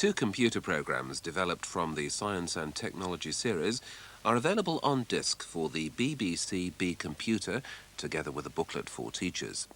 Two computer programs developed from the Science and Technology series are available on disc for the BBC B Computer, together with a booklet for teachers.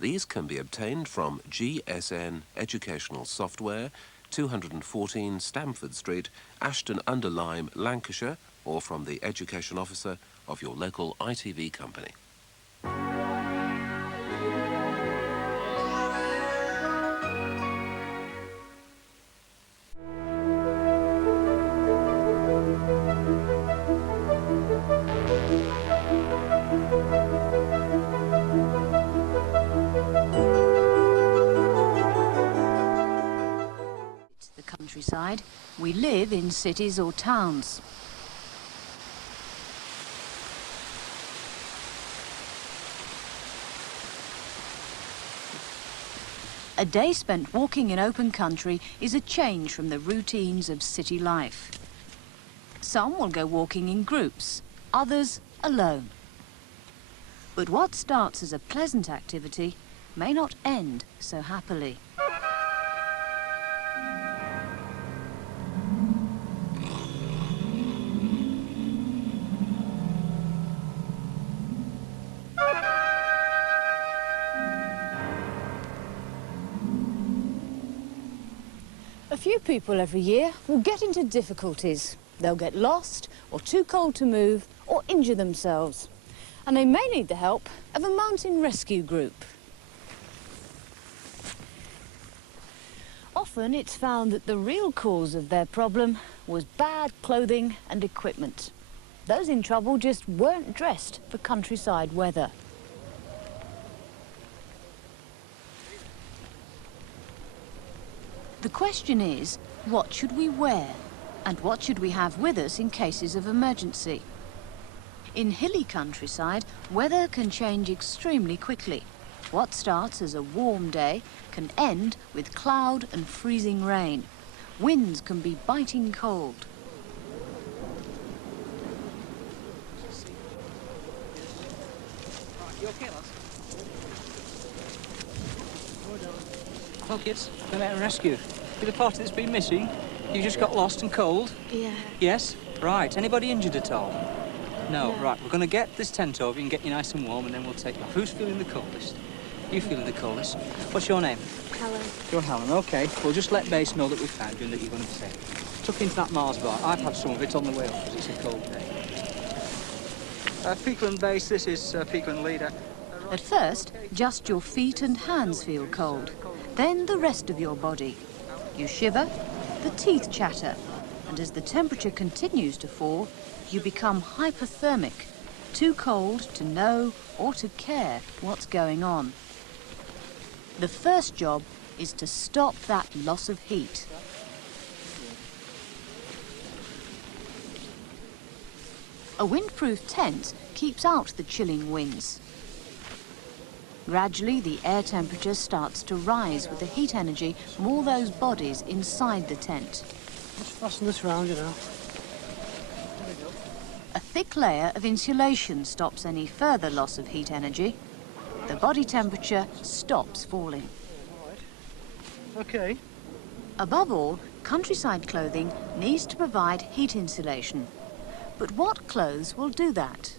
These can be obtained from GSN Educational Software, 214 Stamford Street, Ashton-under-Lyme, Lancashire, or from the Education Officer of your local ITV company. Countryside, we live in cities or towns. A day spent walking in open country is a change from the routines of city life. Some will go walking in groups, others alone. But what starts as a pleasant activity may not end so happily. A few people every year will get into difficulties. They'll get lost, or too cold to move, or injure themselves. And they may need the help of a mountain rescue group. Often it's found that the real cause of their problem was bad clothing and equipment. Those in trouble just weren't dressed for countryside weather. The question is, what should we wear? And what should we have with us in cases of emergency? In hilly countryside, weather can change extremely quickly. What starts as a warm day can end with cloud and freezing rain. Winds can be biting cold. You okay, lads? Well, kids, come out and rescue. You're the party that's been missing. You just got lost and cold? Yeah. Yes? Right. Anybody injured at all? No. Right. We're going to get this tent over you and get you nice and warm, and then we'll take you off. Who's feeling the coldest? You feeling the coldest? What's your name? Helen. You're Helen. OK. We'll just let base know that we found you and that you're going to be safe. Tuck into that Mars bar. I've had some of it on the way up because it's a cold day. Peakland base, this is Peakland leader. At first, just your feet and hands feel cold. Then the rest of your body. You shiver, the teeth chatter, and as the temperature continues to fall, you become hypothermic, too cold to know or to care what's going on. The first job is to stop that loss of heat. A windproof tent keeps out the chilling winds. Gradually, the air temperature starts to rise with the heat energy from all those bodies inside the tent. Let's fasten this round, you know. A thick layer of insulation stops any further loss of heat energy. The body temperature stops falling. Okay. Above all, countryside clothing needs to provide heat insulation. But what clothes will do that?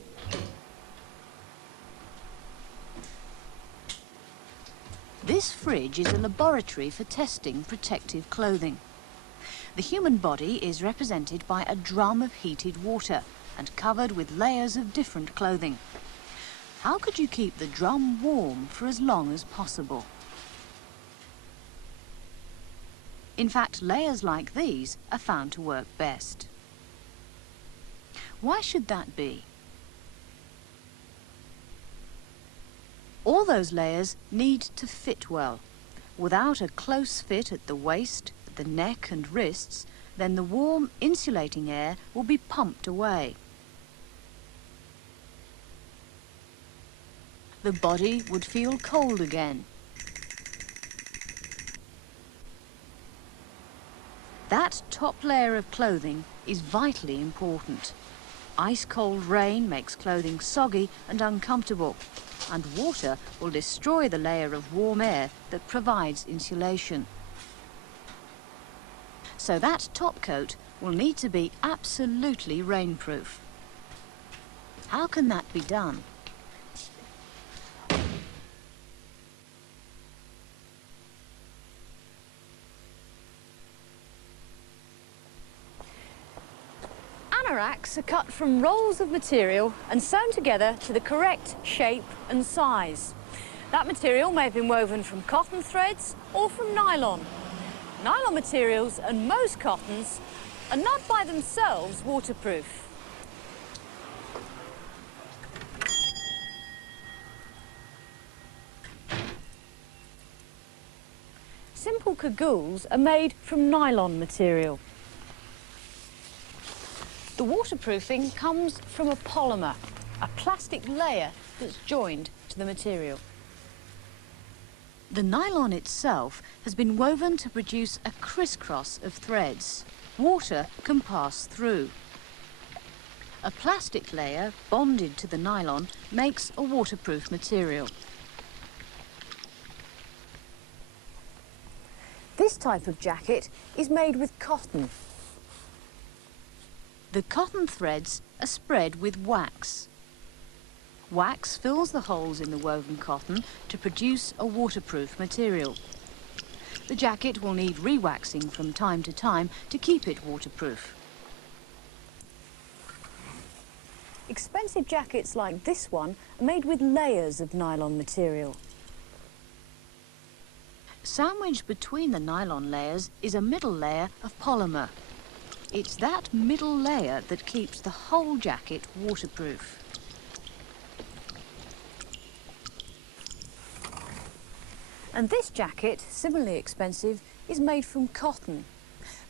This fridge is a laboratory for testing protective clothing. The human body is represented by a drum of heated water and covered with layers of different clothing. How could you keep the drum warm for as long as possible? In fact, layers like these are found to work best. Why should that be? All those layers need to fit well. Without a close fit at the waist, the neck and wrists, then the warm, insulating air will be pumped away. The body would feel cold again. That top layer of clothing is vitally important. Ice-cold rain makes clothing soggy and uncomfortable, and water will destroy the layer of warm air that provides insulation. So that top coat will need to be absolutely rainproof. How can that be done? Anoraks are cut from rolls of material and sewn together to the correct shape and size. That material may have been woven from cotton threads or from nylon. Nylon materials and most cottons are not by themselves waterproof. Simple cagoules are made from nylon material. The waterproofing comes from a polymer, a plastic layer that's joined to the material. The nylon itself has been woven to produce a crisscross of threads. Water can pass through. A plastic layer bonded to the nylon makes a waterproof material. This type of jacket is made with cotton. The cotton threads are spread with wax. Wax fills the holes in the woven cotton to produce a waterproof material. The jacket will need re-waxing from time to time to keep it waterproof. Expensive jackets like this one are made with layers of nylon material. Sandwiched between the nylon layers is a middle layer of polymer. It's that middle layer that keeps the whole jacket waterproof. And this jacket, similarly expensive, is made from cotton.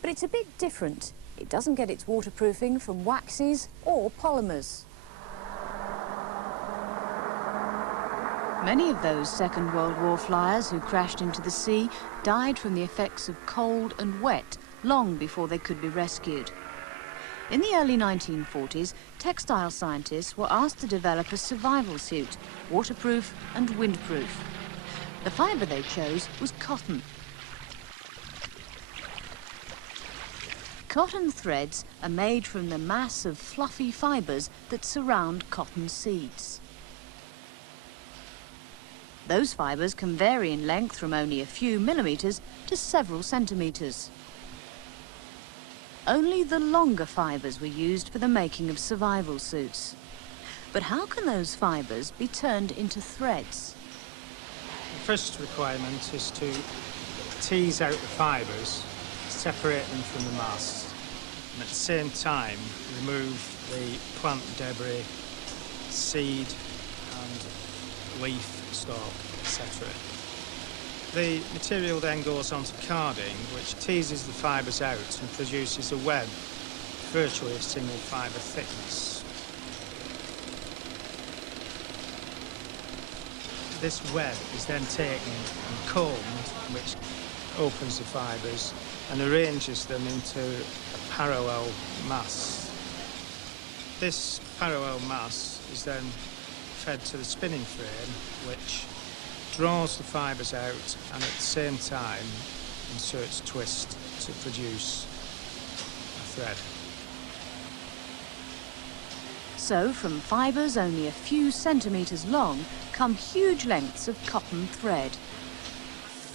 But it's a bit different. It doesn't get its waterproofing from waxes or polymers. Many of those Second World War flyers who crashed into the sea died from the effects of cold and wet long before they could be rescued. In the early 1940s, textile scientists were asked to develop a survival suit, waterproof and windproof. The fibre they chose was cotton. Cotton threads are made from the mass of fluffy fibres that surround cotton seeds. Those fibres can vary in length from only a few millimetres to several centimetres. Only the longer fibres were used for the making of survival suits. But how can those fibres be turned into threads? The first requirement is to tease out the fibres, separate them from the mass, and at the same time remove the plant debris, seed and leaf stalk, etc. The material then goes onto carding, which teases the fibres out and produces a web virtually of single fibre thickness. This web is then taken and combed, which opens the fibres and arranges them into a parallel mass. This parallel mass is then fed to the spinning frame, which draws the fibres out and at the same time inserts twist to produce a thread. So, from fibres only a few centimetres long come huge lengths of cotton thread.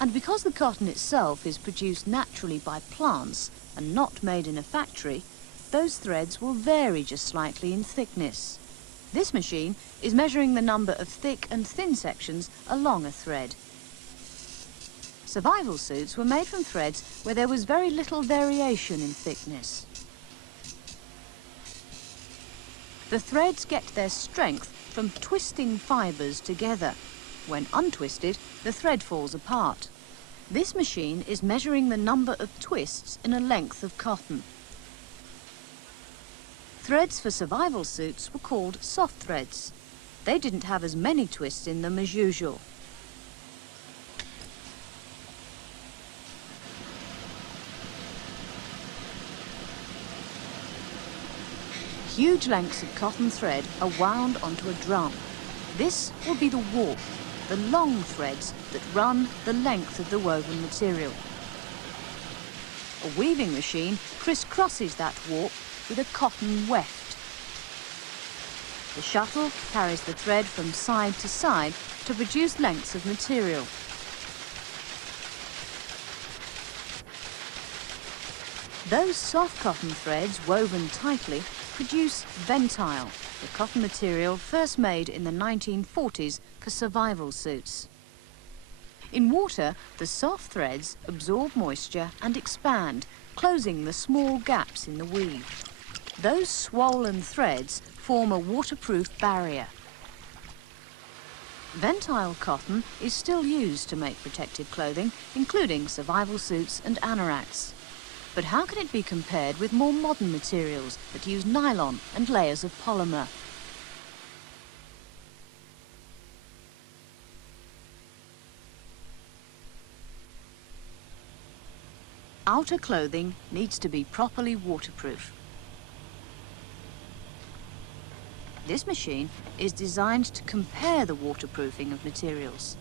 And because the cotton itself is produced naturally by plants and not made in a factory, those threads will vary just slightly in thickness. This machine is measuring the number of thick and thin sections along a thread. Survival suits were made from threads where there was very little variation in thickness. The threads get their strength from twisting fibres together. When untwisted, the thread falls apart. This machine is measuring the number of twists in a length of cotton. Threads for survival suits were called soft threads. They didn't have as many twists in them as usual. Huge lengths of cotton thread are wound onto a drum. This will be the warp, the long threads that run the length of the woven material. A weaving machine crisscrosses that warp with a cotton weft. The shuttle carries the thread from side to side to produce lengths of material. Those soft cotton threads woven tightly produce ventile, the cotton material first made in the 1940s for survival suits. In water, the soft threads absorb moisture and expand, closing the small gaps in the weave. Those swollen threads form a waterproof barrier. Ventile cotton is still used to make protective clothing, including survival suits and anoraks. But how can it be compared with more modern materials that use nylon and layers of polymer? Outer clothing needs to be properly waterproof. This machine is designed to compare the waterproofing of materials.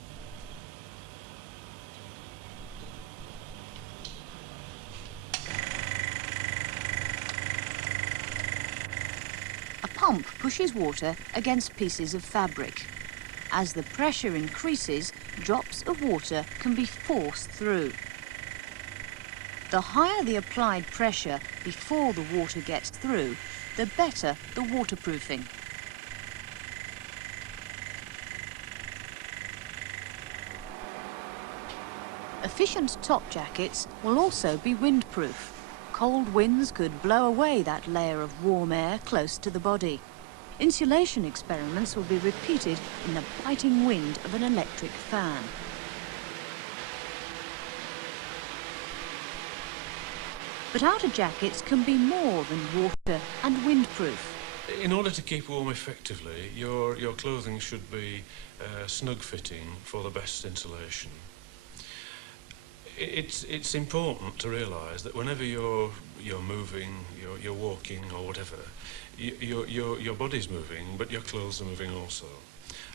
A pump pushes water against pieces of fabric. As the pressure increases, drops of water can be forced through. The higher the applied pressure before the water gets through, the better the waterproofing. Efficient top jackets will also be windproof. Cold winds could blow away that layer of warm air close to the body. Insulation experiments will be repeated in the biting wind of an electric fan. But outer jackets can be more than water and windproof. In order to keep warm effectively, your clothing should be snug fitting for the best insulation. It's important to realise that whenever you're moving, you're walking or whatever, your body's moving, but your clothes are moving also.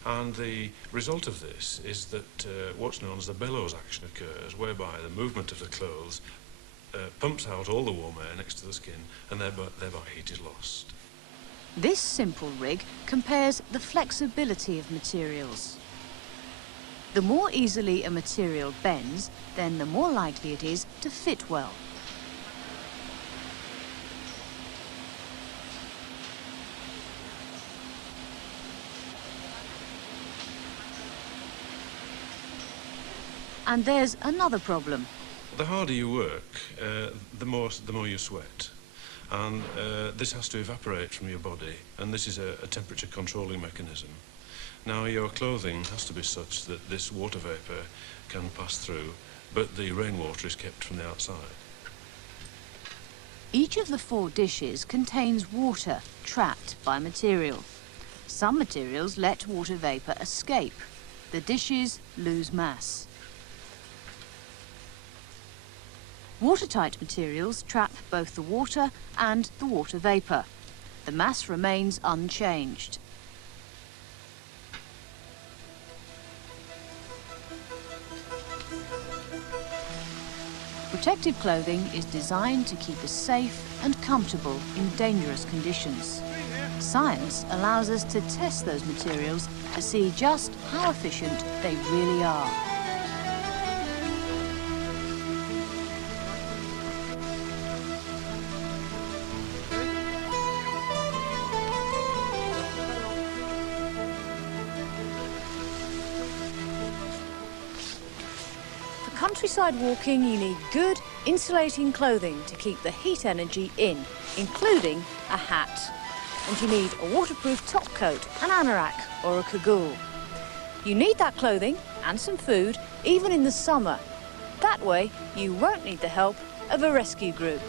And the result of this is that what's known as the bellows action occurs, whereby the movement of the clothes pumps out all the warm air next to the skin, and thereby heat is lost. This simple rig compares the flexibility of materials. The more easily a material bends, then the more likely it is to fit well. And there's another problem. The harder you work, the more you sweat. And this has to evaporate from your body, and this is a temperature controlling mechanism. Now, your clothing has to be such that this water vapour can pass through, but the rainwater is kept from the outside. Each of the 4 dishes contains water trapped by material. Some materials let water vapour escape. The dishes lose mass. Watertight materials trap both the water and the water vapour. The mass remains unchanged. Protective clothing is designed to keep us safe and comfortable in dangerous conditions. Science allows us to test those materials to see just how efficient they really are. Countryside walking, you need good insulating clothing to keep the heat energy in, including a hat. And you need a waterproof top coat, an anorak or a cagoule. You need that clothing and some food, even in the summer. That way, you won't need the help of a rescue group.